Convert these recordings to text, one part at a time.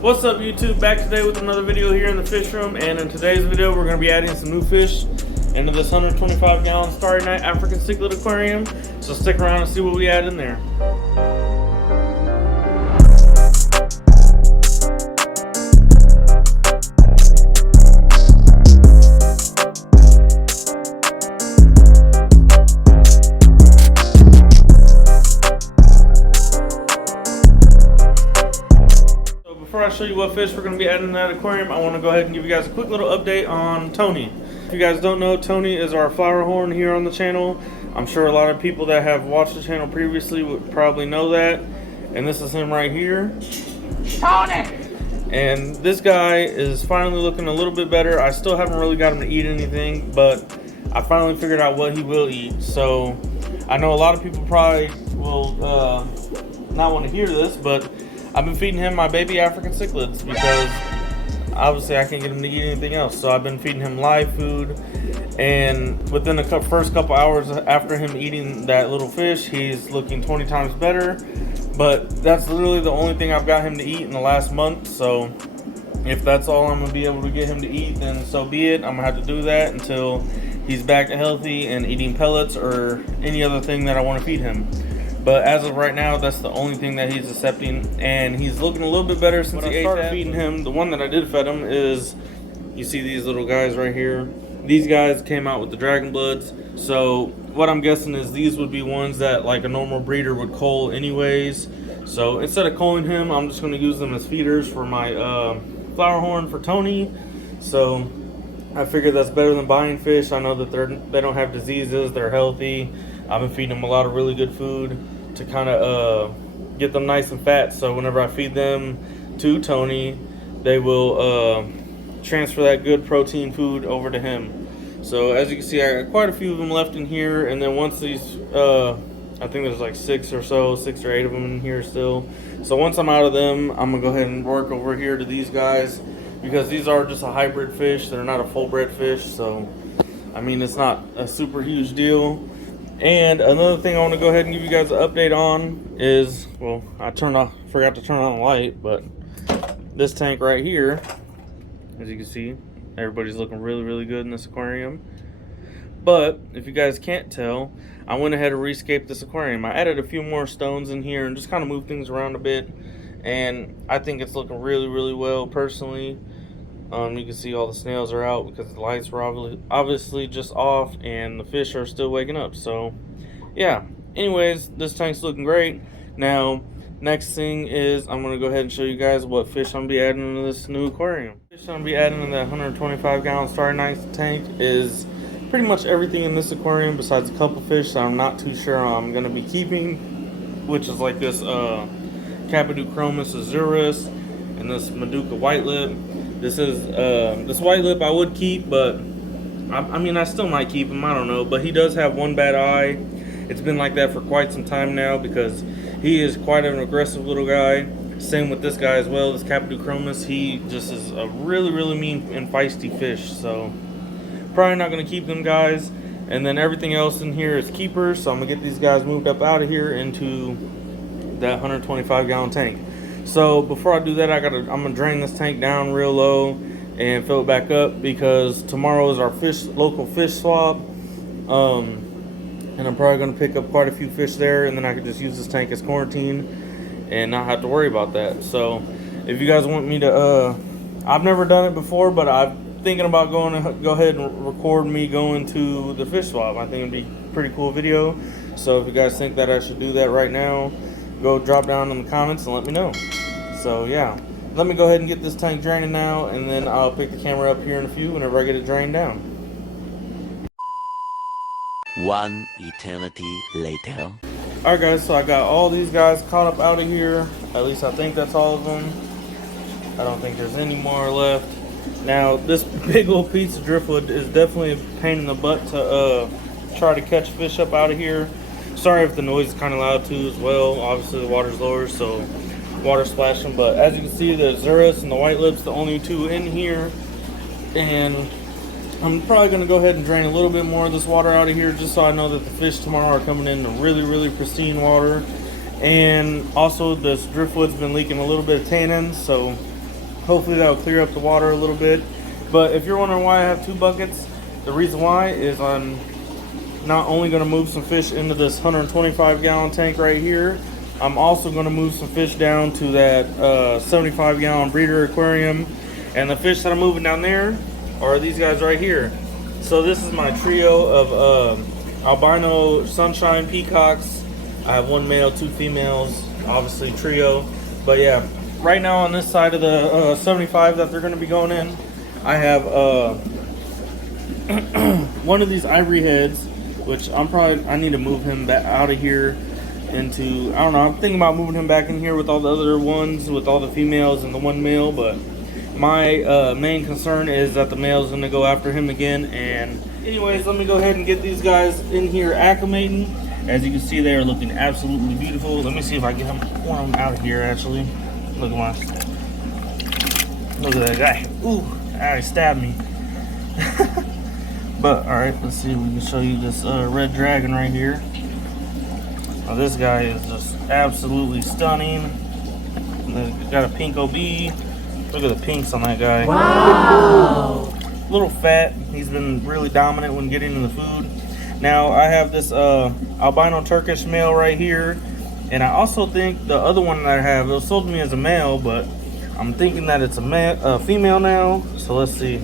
What's up YouTube, back today with another video here in the fish room, and in today's video we're going to be adding some new fish into this 125 gallon Starry Night African cichlid aquarium, so stick around and see what we add in there. Before I show you what fish we're going to be adding in that aquarium, I want to go ahead and give you guys a quick little update on Tony. If you guys don't know, Tony is our Flowerhorn here on the channel. I'm sure a lot of people that have watched the channel previously would probably know that. And this is him right here. Tony! And this guy is finally looking a little bit better. I still haven't really got him to eat anything, but I finally figured out what he will eat. So I know a lot of people probably will not want to hear this, but I've been feeding him my baby African cichlids because obviously I can't get him to eat anything else. So I've been feeding him live food, and within the first couple hours after him eating that little fish, he's looking 20 times better. But that's literally the only thing I've got him to eat in the last month. So if that's all I'm gonna be able to get him to eat, then so be it. I'm gonna have to do that until he's back to healthy and eating pellets or any other thing that I want to feed him. But as of right now, that's the only thing that he's accepting, and he's looking a little bit better since he started feeding him. The one that I did fed him is, you see these little guys right here. These guys came out with the dragon bloods. So what I'm guessing is these would be ones that like a normal breeder would cull anyways. So instead of culling him, I'm just going to use them as feeders for my Flowerhorn for Tony. So I figured that's better than buying fish. I know that they don't have diseases, they're healthy. I've been feeding them a lot of really good food to kind of get them nice and fat, so whenever I feed them to Tony, they will transfer that good protein food over to him. So as you can see, I got quite a few of them left in here, and then once these I think there's like 6 or 8 of them in here still. So once I'm out of them, I'm gonna go ahead and work over here to these guys, because these are just a hybrid fish. They're not a full bred fish, so I mean, it's not a super huge deal. And another thing I want to go ahead and give you guys an update on is, well, I forgot to turn on the light, but this tank right here, as you can see, everybody's looking really good in this aquarium. But if you guys can't tell, I went ahead and rescaped this aquarium. I added a few more stones in here and just kind of moved things around a bit, and I think it's looking really well personally. You can see all the snails are out because the lights were obviously just off, and the fish are still waking up. So yeah, anyways, this tank's looking great. Now next thing is I'm going to go ahead and show you guys what fish I'm going to be adding into this new aquarium. The fish I'm going to be adding in that 125 gallon Starry Night tank is pretty much everything in this aquarium besides a couple fish that I'm not too sure I'm going to be keeping, which is like this Capidochromis azurus and this Maduka white lip. This white lip I would keep, but I mean I still might keep him, I don't know. But he does have one bad eye. It's been like that for quite some time now because he is quite an aggressive little guy. Same with this guy as well, this Capidochromis. He just is a really mean and feisty fish, so probably not going to keep them guys. And then everything else in here is keepers, so I'm going to get these guys moved up out of here into that 125 gallon tank. So before I do that, I'm gonna drain this tank down real low and fill it back up, because tomorrow is our local fish swap, and I'm probably gonna pick up quite a few fish there, and then I can just use this tank as quarantine and not have to worry about that. So if you guys want me to, I've never done it before, but I'm thinking about go ahead and record me going to the fish swap. I think it'd be a pretty cool video. So if you guys think that I should do that right now, go drop down in the comments and let me know. So yeah, let me go ahead and get this tank draining now, and then I'll pick the camera up here in a few whenever I get it drained down. One eternity later. Alright guys, so I got all these guys caught up out of here. At least I think that's all of them. I don't think there's any more left. Now this big old piece of driftwood is definitely a pain in the butt to try to catch fish up out of here. Sorry if the noise is kind of loud too as well. Obviously the water's lower, so water splashing. But as you can see, the azurus and the white lips, the only two in here. And I'm probably going to go ahead and drain a little bit more of this water out of here, just so I know that the fish tomorrow are coming in the really pristine water. And also this driftwood's been leaking a little bit of tannins, so hopefully that'll clear up the water a little bit. But if you're wondering why I have 2 buckets, the reason why is I'm not only going to move some fish into this 125 gallon tank right here, I'm also going to move some fish down to that 75 gallon breeder aquarium. And the fish that I'm moving down there are these guys right here. So this is my trio of albino sunshine peacocks. I have 1 male, 2 females, obviously trio. But yeah, right now on this side of the 75 that they're going to be going in, I have one of these ivory heads, which I need to move him back out of here into, I don't know, I'm thinking about moving him back in here with all the other ones, with all the females and the 1 male, but my main concern is that the male is going to go after him again. And anyways, let me go ahead and get these guys in here acclimating. As you can see, they are looking absolutely beautiful. Let me see if I get one of them out of here, actually. Look at that guy. Ooh, he stabbed me. But, alright, let's see if we can show you this red dragon right here. Now, this guy is just absolutely stunning. Got a pink OB. Look at the pinks on that guy. Wow! Little fat. He's been really dominant when getting in the food. Now, I have this albino Turkish male right here. And I also think the other one that I have, it was sold to me as a male, but I'm thinking that it's a female now. So let's see.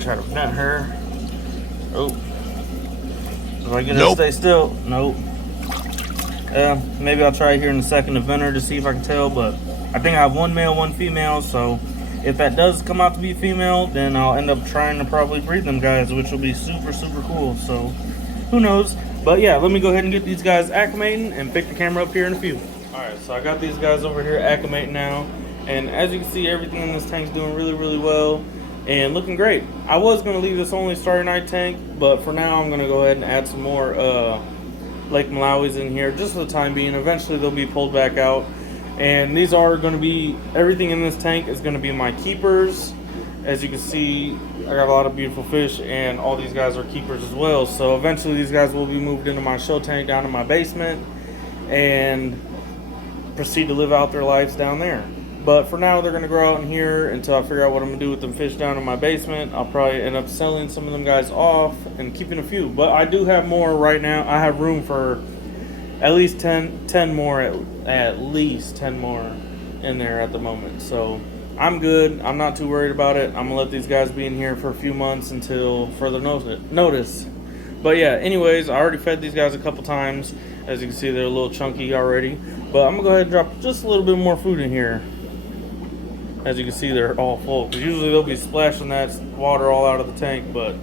Try to vent her. Oh. Do I get her to stay still? Nope. Maybe I'll try here in a second to vent her to see if I can tell, but I think I have 1 male, 1 female, so if that does come out to be female, then I'll end up trying to probably breed them guys, which will be super, super cool. So who knows? But yeah, let me go ahead and get these guys acclimating and pick the camera up here in a few. Alright, so I got these guys over here acclimating now, and as you can see, everything in this tank's doing really, really well and looking great. I was going to leave this only Starry Night tank, but for now I'm going to go ahead and add some more Lake Malawis in here just for the time being. Eventually they'll be pulled back out, and these are going to be, everything in this tank is going to be my keepers. As you can see, I got a lot of beautiful fish, and all these guys are keepers as well. So eventually these guys will be moved into my Showtank down in my basement and proceed to live out their lives down there. But for now, they're going to grow out in here until I figure out what I'm going to do with them fish down in my basement. I'll probably end up selling some of them guys off and keeping a few. But I do have more right now. I have room for at least 10 more, at least 10 more in there at the moment. So I'm good. I'm not too worried about it. I'm going to let these guys be in here for a few months until further notice. But yeah, anyways, I already fed these guys a couple times. As you can see, they're a little chunky already. But I'm going to go ahead and drop just a little bit more food in here. As you can see, they're all full. Because usually they'll be splashing that water all out of the tank. But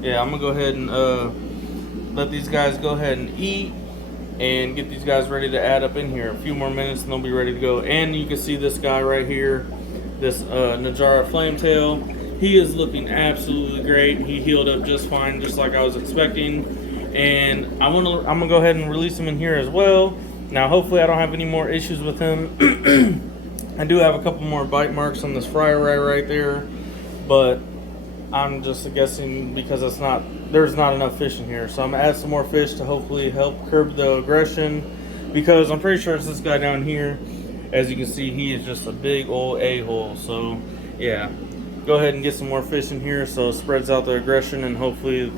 yeah, I'm going to go ahead and let these guys go ahead and eat. And get these guys ready to add up in here. A few more minutes and they'll be ready to go. And you can see this guy right here. This Najara Flametail. He is looking absolutely great. He healed up just fine, just like I was expecting. And I'm gonna go ahead and release him in here as well. Now hopefully I don't have any more issues with him. I do have a couple more bite marks on this fryer right there, but I'm just guessing because there's not enough fish in here. So I'm gonna add some more fish to hopefully help curb the aggression, because I'm pretty sure it's this guy down here. As you can see, he is just a big old a-hole. So yeah, go ahead and get some more fish in here so it spreads out the aggression and hopefully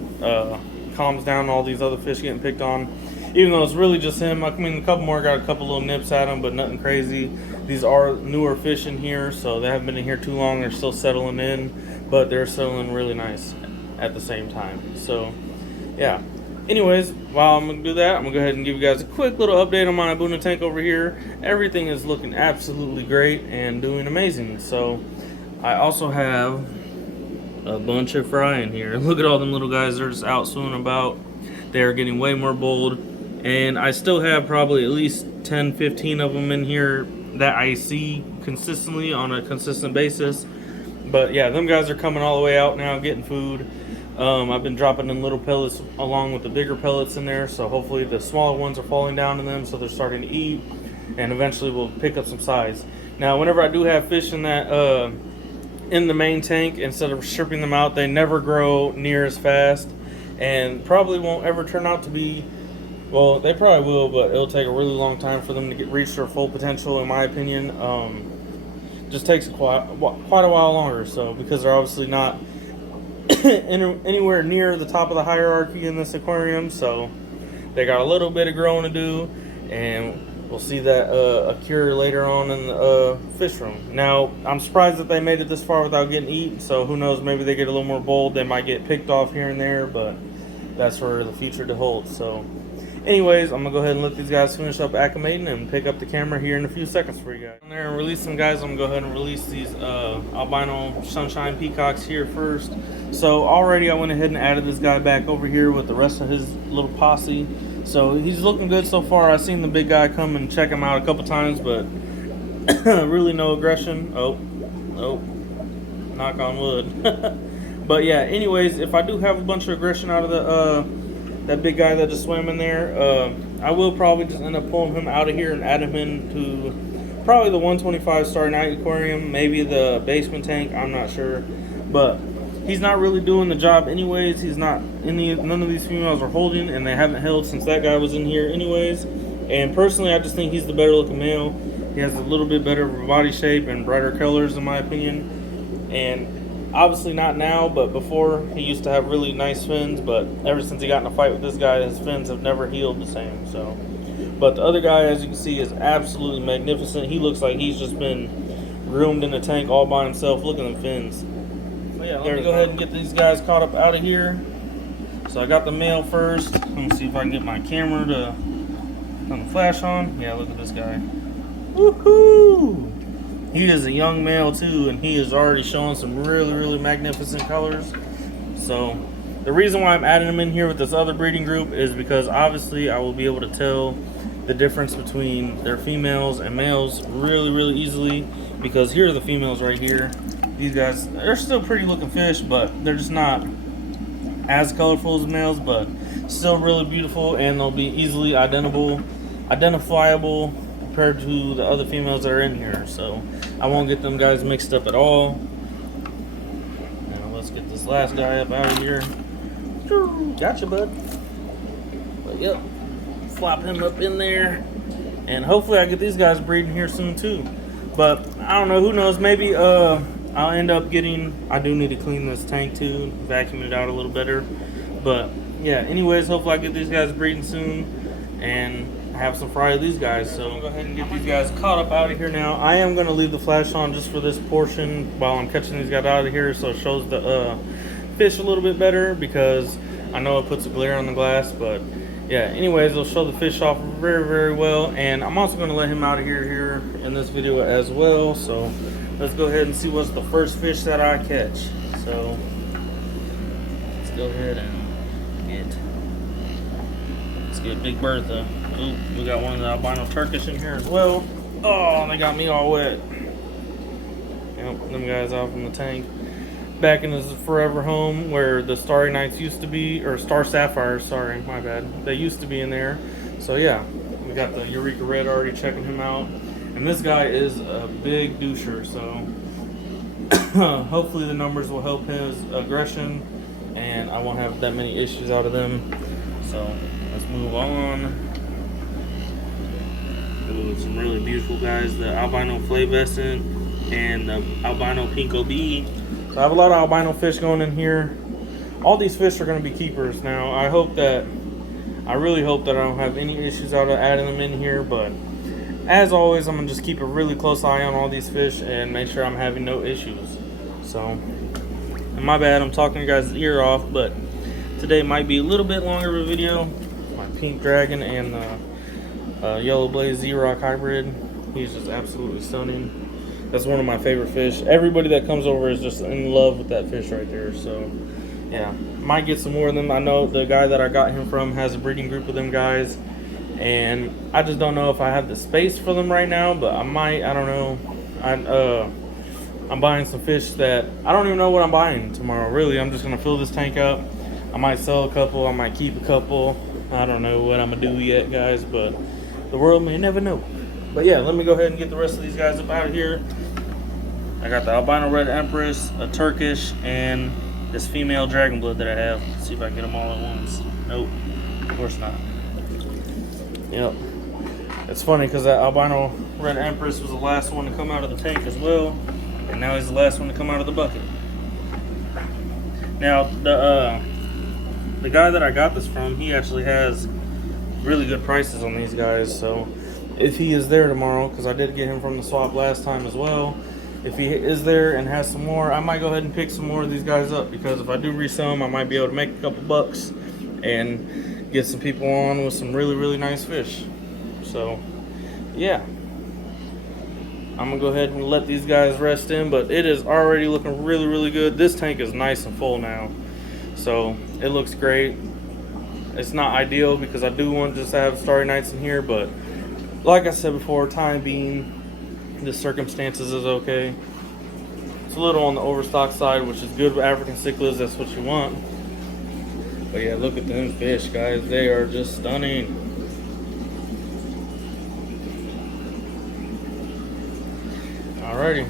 calms down all these other fish getting picked on. Even though it's really just him. I mean, a couple more got a couple little nips at him, but nothing crazy. These are newer fish in here, so they haven't been in here too long. They're still settling in, but they're settling really nice at the same time. So yeah, anyways, while I'm gonna do that, I'm gonna go ahead and give you guys a quick little update on my Albino tank over here. Everything is looking absolutely great and doing amazing. So I also have a bunch of fry in here. Look at all them little guys. They're just out swimming about. They're getting way more bold, and I still have probably at least 10-15 of them in here that I see consistently on a consistent basis. But yeah, them guys are coming all the way out now getting food. I've been dropping in little pellets along with the bigger pellets in there, so hopefully the smaller ones are falling down to them, so they're starting to eat, and eventually we'll pick up some size. Now whenever I do have fish in that in the main tank, instead of stripping them out, they never grow near as fast and probably won't ever turn out to be, well, they probably will, but it'll take a really long time for them to reach their full potential, in my opinion. just takes quite a while longer. So because they're obviously not anywhere near the top of the hierarchy in this aquarium, so they got a little bit of growing to do, and we'll see that occur later on in the fish room. Now, I'm surprised that they made it this far without getting eaten, so who knows, maybe they get a little more bold, they might get picked off here and there, but that's for the future to hold. So anyways, I'm gonna go ahead and let these guys finish up acclimating and pick up the camera here in a few seconds for you guys. I'm there and release them, guys. I'm gonna go ahead and release these albino sunshine peacocks here first. So already I went ahead and added this guy back over here with the rest of his little posse. So he's looking good so far. I've seen the big guy come and check him out a couple times, but really no aggression. Oh, knock on wood. But yeah, anyways, if I do have a bunch of aggression out of the that big guy that just swam in there, I will probably just end up pulling him out of here and add him into probably the 125 Starry Night Aquarium, maybe the basement tank, I'm not sure. But he's not really doing the job anyways. He's not none of these females are holding, and they haven't held since that guy was in here anyways. And personally, I just think he's the better looking male. He has a little bit better body shape and brighter colors in my opinion. And obviously not now, but before, he used to have really nice fins, but ever since he got in a fight with this guy, his fins have never healed the same. So, but the other guy, as you can see, is absolutely magnificent. He looks like he's just been groomed in a tank all by himself. Look at them fins. So yeah, let me go ahead and get these guys caught up out of here. So I got the male first. Let me see if I can get my camera to turn the flash on. Yeah, look at this guy. Woohoo! He is a young male too, and he is already showing some really magnificent colors. So the reason why I'm adding him in here with this other breeding group is because obviously I will be able to tell the difference between their females and males really easily, because here are the females right here. These guys, they're still pretty looking fish, but they're just not as colorful as males, but still really beautiful, and they'll be easily identifiable compared to the other females that are in here. So I won't get them guys mixed up at all. Now let's get this last guy up out of here. Gotcha, bud. But yep, flop him up in there, and hopefully I get these guys breeding here soon too. But I don't know, who knows, maybe I'll end up getting, I do need to clean this tank too, vacuum it out a little better. But yeah, anyways, hopefully I get these guys breeding soon and have some fry of these guys. So I'm gonna go ahead and get these guys caught up out of here now. I am gonna leave the flash on just for this portion while I'm catching these guys out of here, so it shows the fish a little bit better, because I know it puts a glare on the glass. But yeah, anyways, it'll show the fish off very well. And I'm also gonna let him out of here in this video as well. So let's go ahead and see what's the first fish that I catch. So let's go ahead and get Big Bertha. Ooh, we got one of the albino Turkish in here as well. Oh, they got me all wet. Yep, them guys off in the tank. Back in his forever home where the Starry Nights used to be, or Star Sapphires, sorry, my bad. They used to be in there. So yeah, we got the Eureka Red already checking him out. And this guy is a big doucher, so hopefully the numbers will help his aggression, and I won't have that many issues out of them. So let's move on. Ooh, some really beautiful guys, the albino flavescent and the albino pinko bee. So I have a lot of albino fish going in here. All these fish are going to be keepers. Now I really hope that I don't have any issues out of adding them in here, but as always, I'm going to just keep a really close eye on all these fish and make sure I'm having no issues. So, and my bad, I'm talking you guys' ear off, but today might be a little bit longer of a video. My pink dragon and the yellow blaze Z-Rock hybrid. He's just absolutely stunning. That's one of my favorite fish. Everybody that comes over is just in love with that fish right there. So yeah, might get some more of them. I know the guy that I got him from has a breeding group of them guys, and I just don't know if I have the space for them right now, but I might. I don't know. I'm buying some fish that I don't even know what I'm buying tomorrow. Really, I'm just gonna fill this tank up. I might sell a couple, I might keep a couple. I don't know what I'm gonna do yet, guys, but the world may never know. But yeah, let me go ahead and get the rest of these guys up out of here. I got the albino red empress, a Turkish, and this female dragon blood that I have. Let's see if I can get them all at once. Nope, of course not. Yep. It's funny because that albino red empress was the last one to come out of the tank as well, and now he's the last one to come out of the bucket. Now the guy that I got this from, he actually has really good prices on these guys. So if he is there tomorrow, because I did get him from the swap last time as well, if he is there and has some more, I might go ahead and pick some more of these guys up, because if I do resell them, I might be able to make a couple bucks and get some people on with some really nice fish. So yeah, I'm gonna go ahead and let these guys rest in, but it is already looking really good. This tank is nice and full now, so it looks great. It's not ideal because I do want just to have starry nights in here, but like I said before, time being, the circumstances is okay. It's a little on the overstock side, which is good with African cichlids. That's what you want. But yeah, look at them fish, guys. They are just stunning. Alrighty.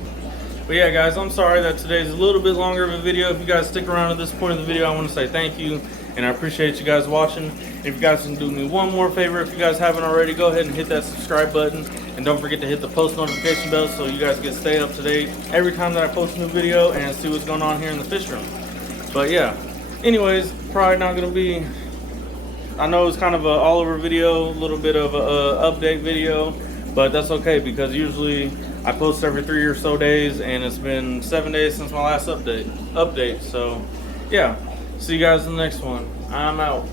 But yeah, guys, I'm sorry that today's a little bit longer of a video. If you guys stick around to this point of the video, I want to say thank you, and I appreciate you guys watching. If you guys can do me one more favor, if you guys haven't already, go ahead and hit that subscribe button, and don't forget to hit the post notification bell so you guys get stay up to date every time that I post a new video and see what's going on here in the fish room. But yeah, anyways, probably not gonna be, I know it's kind of a all over video, a little bit of a update video, but that's okay because usually I post every 3 or so days, and it's been 7 days since my last update. So yeah, see you guys in the next one. I'm out.